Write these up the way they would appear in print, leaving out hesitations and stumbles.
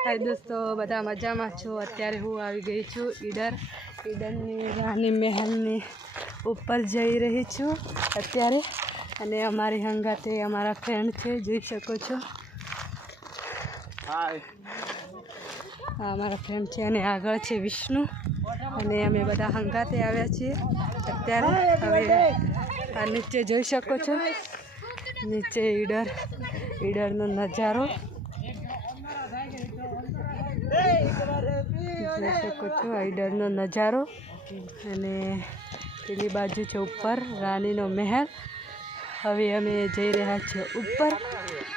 हाय दोस्तों बधा मजा में छो। अत्यारे हूँ आई गई छूँ ईडરની રાણી મહેલની ઉપર જઈ રહી છું અત્યારે। અને અમારી હંગાતે અમારા ફ્રેન્ડ છે, જોઈ શકો છો। હાય, અમારા ફ્રેન્ડ છે અને આગળ છે વિષ્ણુ અને અમે બધા હંગાતે આવ્યા છીએ અત્યારે। હવે આ નીચે જોઈ શકો છો, નીચે ઈડરનો નજારો જોઈ શકો છો। ઈડરનો નજારો અને પેલી બાજુ છે ઉપર રાણીનો મહેલ। હવે અમે જઈ રહ્યા છીએ ઉપર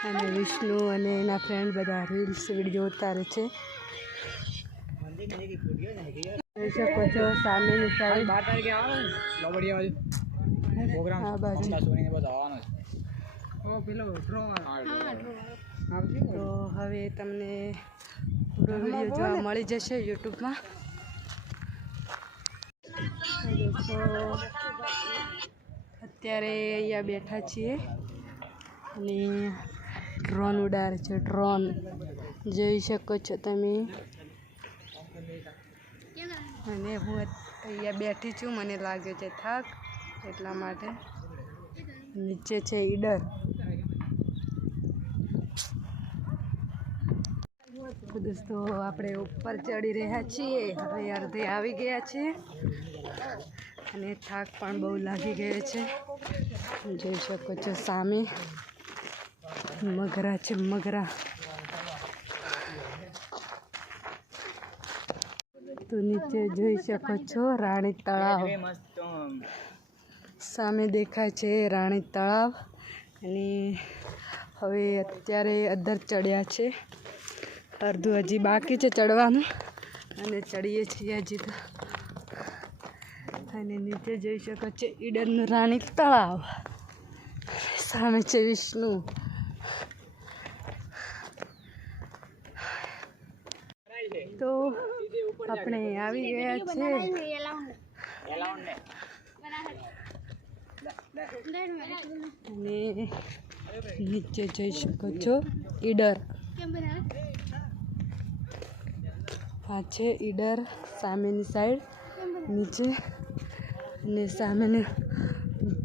અને વિષ્ણુ અને એના ફ્રેન્ડ બધા રીલ્સ વિડીયો ઉતારે છે, જોઈ શકો છો। સામેની સાઈડ આ બાજુ તો હવે તમને પૂરો વિડીયો જોવા મળી જશે યુટ્યુબમાં। અત્યારે અહીંયા બેઠા છીએ અને ડ્રોન ઉડાડે છે, ડ્રોન જોઈ શકો છો તમે। અને હું અહીંયા બેઠી છું, મને લાગ્યો છે થાક, એટલા માટે નીચે છે ઈડર। તો દોસ્તો આપણે ઉપર ચડી રહ્યા છીએ, હવે અડધે આવી ગયા છીએ અને થાક પણ બહુ લાગી ગયો છે। જોઈ શકો છો સામે મગરા છે, મગરા। તો નીચે જોઈ શકો છો રાણી તળાવ, સામે દેખાય છે રાણી તળાવ। અને હવે અત્યારે અંદર ચડ્યા છે, અડધું હજી બાકી છે ચડવાનું અને ચડીએ છીએ હજી તો। અને નીચે જોઈ શકો છો ઈડરનું રાણી તળાવ, સામે છે વિષ્ણુ। તો આપણે આવી ગયા છે અને નીચે જોઈ શકો છો ઈડર, આ છે ઈડર સામેની સાઈડ નીચે। અને સામેને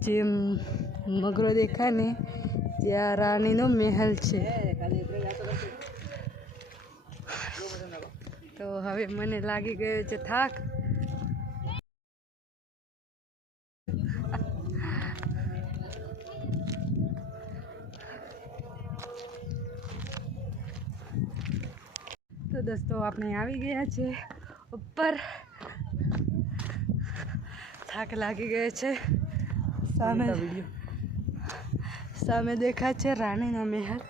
જે મગરો દેખાય ને ત્યાં રાણીનો મહેલ છે। તો હવે મને લાગી ગયો છે થાક, તો દોસ્તો આપણે આવી ગયા છે ઉપર, થાક લાગી ગયો છે। સામે દેખાય છે રાણીનો મહેલ।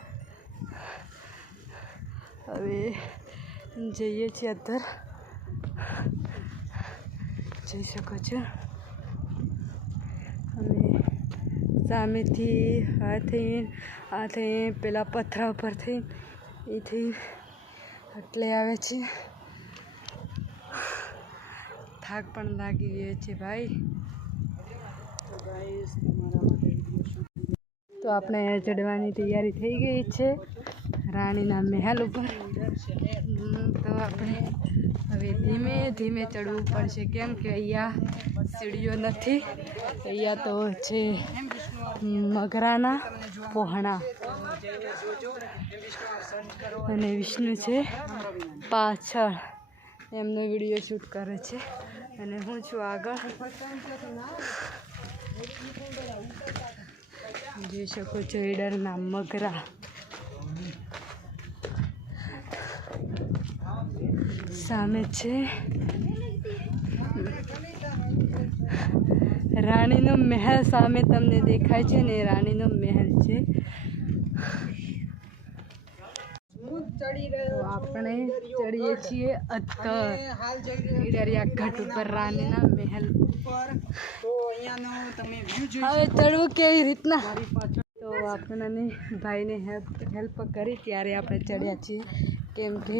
હવે જઈએ છીએ અંદર, જોઈ શકો છો। અને સામેથી હાથે પેલા પથરા ઉપરથી એથી એટલે આવે છે, થાક પણ લાગી ગયો છે ભાઈ। તો આપણે ચડવાની તૈયારી થઈ ગઈ છે રાણીના મહેલ ઉપર। તો આપણે હવે ધીમે ધીમે ચડવું પડશે, કેમ કે અહીંયા સીડીઓ નથી, અહીંયા તો છે મગરાના પહોણા। અને વિષ્ણુ છે પાછળ, એમનો વિડીયો શૂટ કરે છે અને હું છું આગળ। જોઈ શકો છો ઈડરના મગરા, સામે છે રાણીનો મહેલ, સામે તમને દેખાય છે ને રાણીનો મહેલ છે। આપણે ચડીએ છીએ ઈડરિયા ઘાટ ઉપર રાણીના મહેલ પર। હવે ચડવું કેવી રીતના, તો આપણને ભાઈને હેલ્પ કરી ત્યારે આપણે ચડ્યા છીએ, કેમ કે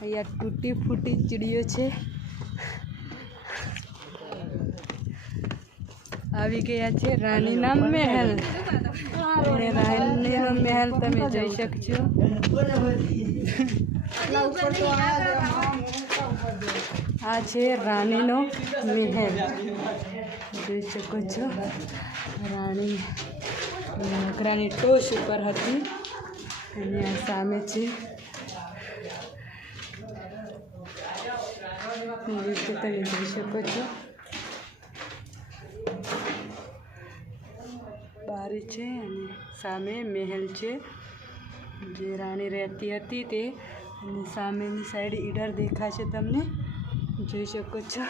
અહીંયા તૂટી ફૂટી ચીડીઓ છે। આવી ગયા છે રાણીના મહેલ, અને રાણીનો મહેલ તમે જોઈ શકશો। આ છે રાણીનો મહેલ, જોઈ શકો છો. રાણી નકરાની ટોચ ઉપર હતી અને આ સામે છે. નીચે તમે જોઈ શકો છો બારી છે અને સામે મહેલ છે જે રાણી રહેતી હતી તે. અને સામેની સાઈડ ઈડર દેખાશે તમને, જોઈ શકો છો.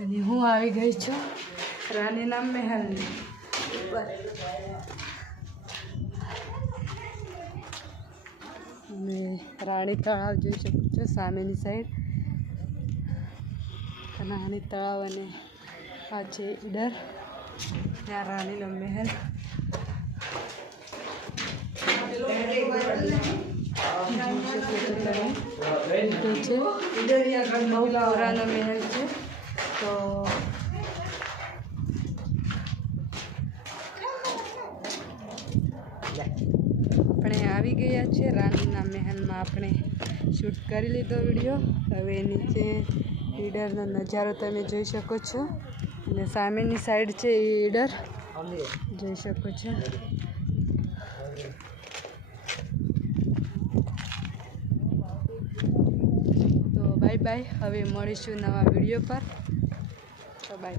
અને હું આવી ગઈ છું રાણીના મહેલની ઉપર. અને રાણી તળાવ જોઈ શકો છો સામેની સાઈડ. રાણી તળાવ અને આ છે ઈડર, ત્યાં રાણીનો મહેલ. બહુ પુરાનો મહેલ છે. તો આપણે આવી ગયા છે રાણીના મહેલમાં. આપણે શૂટ કરી લીધો વિડીયો. હવે નીચે ઈડરનો નજારો તમે જોઈ શકો છો અને સામેની સાઈડ છે એ ઈડર જોઈ શકો છો. તો બાય બાય. હવે મળીશું નવા વિડીયો પર. તો બાય.